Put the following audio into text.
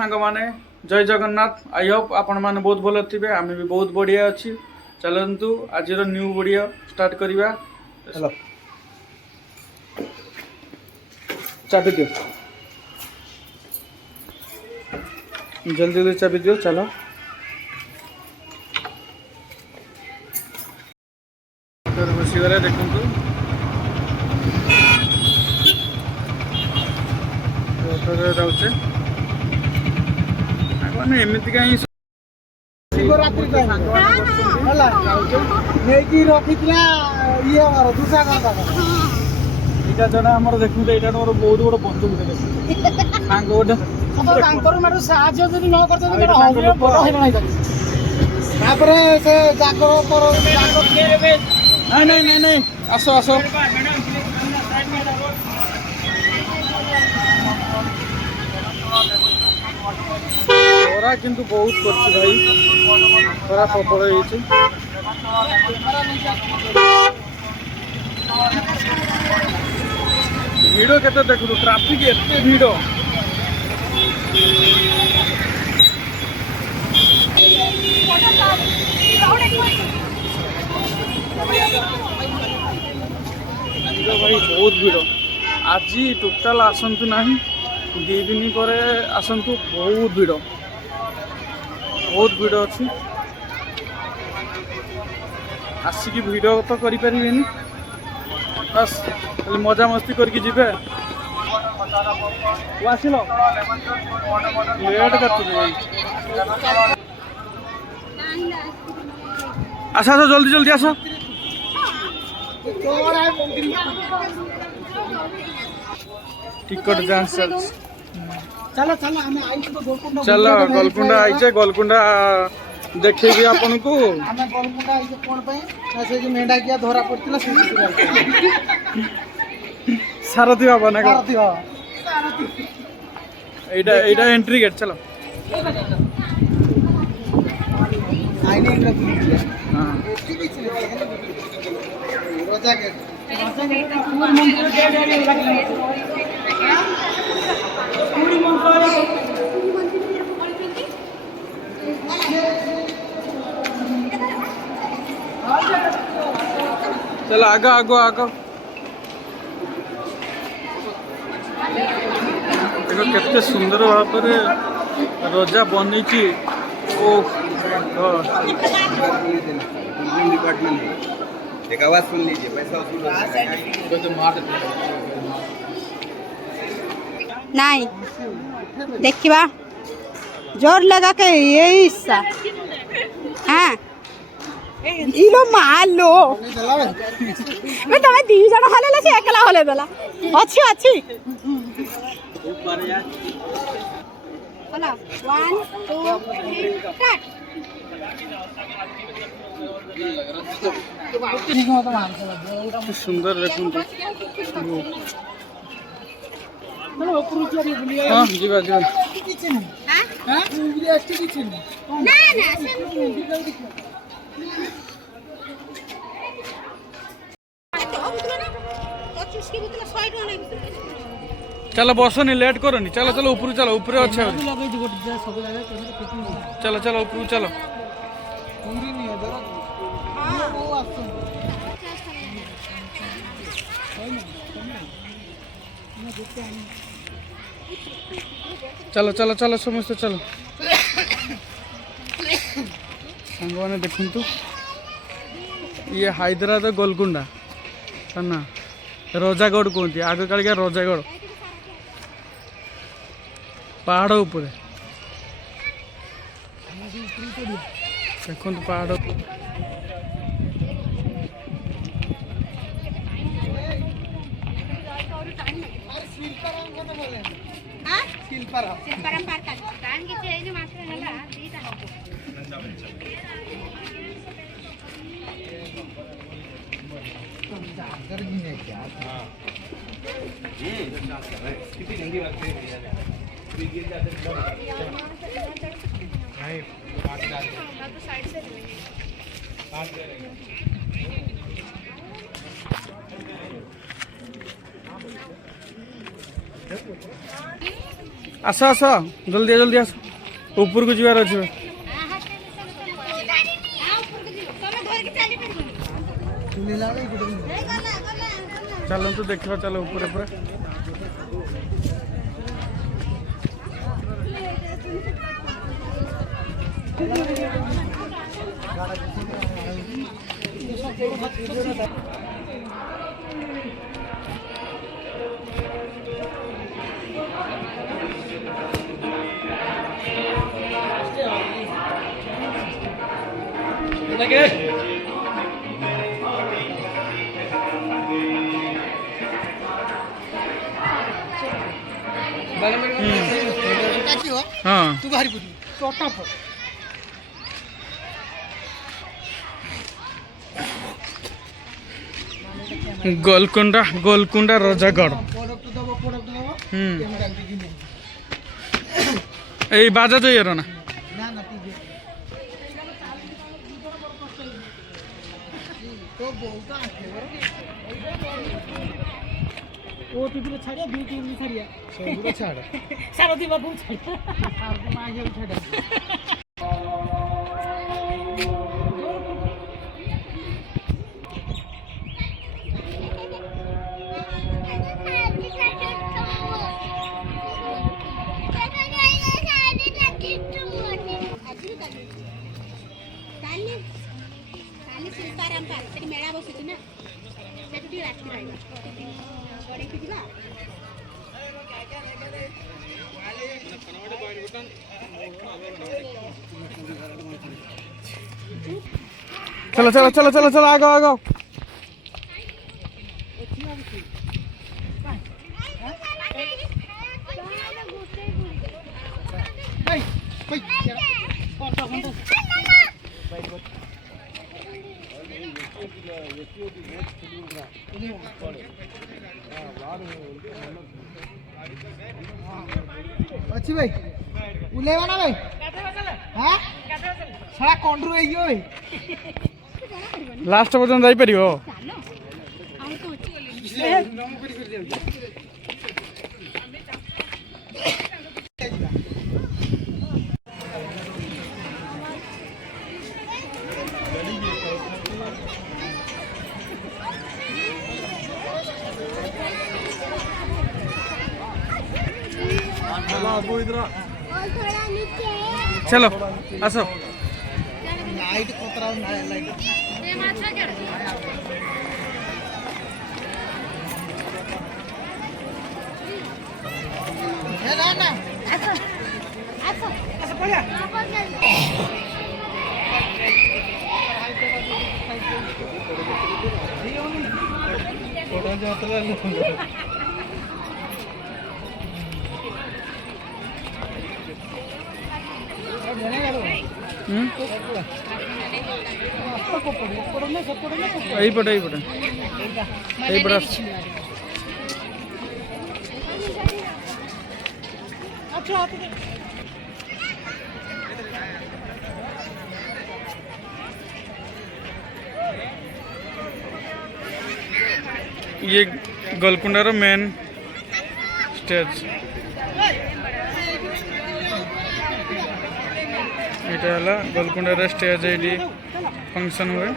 सांग माने जय जगन्नाथ। आई होप आपण माने बहुत भल थे, आम भी बहुत बढ़िया अच्छी। चलतु आज न्यू वीडियो स्टार्ट करवा। हेलो चाबी दियो, जल्दी जल्दी चाबी दियो। चलो बसीगले देखु जाऊे एमती कहीं शिवरात्रि ये जना आम देखु यहाँ मोर बहुत बड़ बंधु गोटे सांग गोटे नहीं नहीं नहीं आस आस खरा किंतु बहुत करछि भाई, खरा प्रबल होइछि। भिड़ केते देखु, ट्रैफिक एते भिड़। भाई बहुत भिड़ आज टोटाल आसतु ना, 2 दिन पर आसतु। बहुत भिड़ अच्छी। आसिकी भिडियो तो करि परिबेनी, बस खाली मजा मस्ती करके जिबे। आसिल लेट करते आस आस जल्दी जल्दी आस। टिकट जांच चलो चलो हमें आई तो गोलकुंडा। चलो गोलकुंडा आइचे, गोलकुंडा देखेबी आपन को। हमें गोलकुंडा आई कोन पे से जे मेंढा किया धरा पड़तिला से सारथी बाबा ना सारथी हो एटा एटा एंट्री गेट। चलो आई नहीं लगी। हां रोजा गेट पूरी मंदिर के पूरी मंदिर चलो आगो आगो आगो। देखो केते सुंदर भाव में रोजा बनी। ओ एक आवाज सुन लीजिए, पैसा नहीं देखिबा जोर लगा के यही हिस्सा। हाँ इलो मालो मैं तुम्हें 2 जन हले से एकला हले देला। अच्छी अच्छी चलो 1 2 3 स्टार्ट। सुंदर देखु। बुलिया हाँ जीवा जीवा। हां हां बुलिया किछि ना ना चलो बसनी, लेट करोनी। चलो चलो ऊपर चलो, ऊपर अच्छे। चलो चलो ऊपर चलो। पूरी नहीं है जरा वो आसो चलो चलो चलो समस्त चलो। सांग मैंने देखु ये हैदराबाद गोलकुंडा है ना, रजागढ़ कहते आग कालिका रजागढ़ पहाड़ ऊपर देखो पहाड़। आस आस जल्दी जल्दी आस ऊपर को जीवार अच्छे चलतु देखा चल ऊपर ऊपर हाँ तू बाहरी पूरी चटाफट गोलकुंडा गोलकुंडा रजागढ़ प्रोडक्ट दबो कैमरा दिखी नहीं এই বাজা তো এর না ना ना तीजे तो बोलता है ओ तुझे छाड़िया दू तीन दिन छाड़िया सब छाड़ सारथी बाबू छाड़ और मां ये छाड़ मेला बस ना राति चलो चलो चलो चलो चलो आगो आगो भाई भाई अच्छी भाई उलेवा ना भाई हाँ सारा कंट्रोल है यो लास्ट पर्यंत जाई परियो चलो आसो लाइट कोतरा लाइट है ना ना आसो आसो ऐसा पड़ा फोटो जाता है यही पटे ये गोलकुंडार मेन स्टेज এটা হলো গোলকুন্ডার স্টেজ এডি ফাংশন हुए